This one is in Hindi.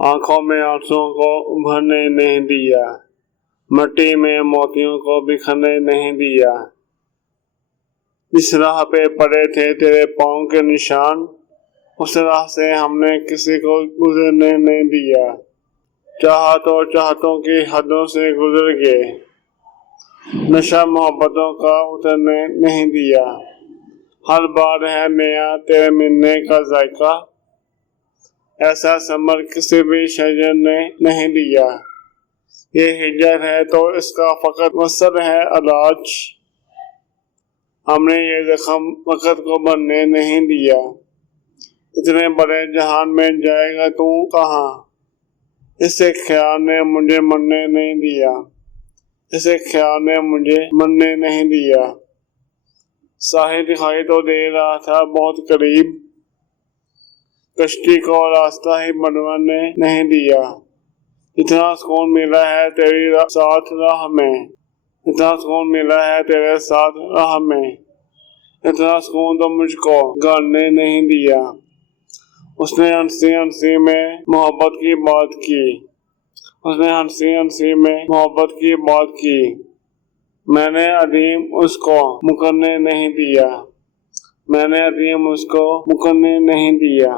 आंखों में आंसुओं को उभरने नहीं दिया, मिट्टी में मोतियों को बिखरने नहीं दिया। जिस राह पे पड़े थे तेरे पांव के निशान, उस राह से हमने किसी को गुजरने नहीं दिया। चाहतों की हदों से गुजर गए, नशा मोहब्बतों का उतरने नहीं दिया। हर बार है नया तेरे मिलने का जायका, ऐसा समर किसी भी शजर ने नहीं दिया। ये हिजर है तो इसका फकत मसर है इलाज, हमने ये जख्म वक़्त को बनने नहीं दिया। इतने बड़े जहान में जाएगा तू कहाँ, इसे ख्याल ने मुझे मरने नहीं दिया, इसे ख्याल ने मुझे मरने नहीं दिया। साहिल दिखाई तो दे रहा था बहुत करीब, कश्ती को रास्ता ही बनवाने नहीं दिया। इतना सुकून मिला है तेरी साथ राह में, इतना सुकून मिला है तेरे साथ राह में, इतना सुकून तो मुझको गाने नहीं दिया। उसने हंसी हंसी में मोहब्बत की बात की, उसने हंसी हंसी में मोहब्बत की बात की। मैंने अदीम उसको मुकरने नहीं दिया, मैंने अदीम उसको मुकरने नहीं दिया।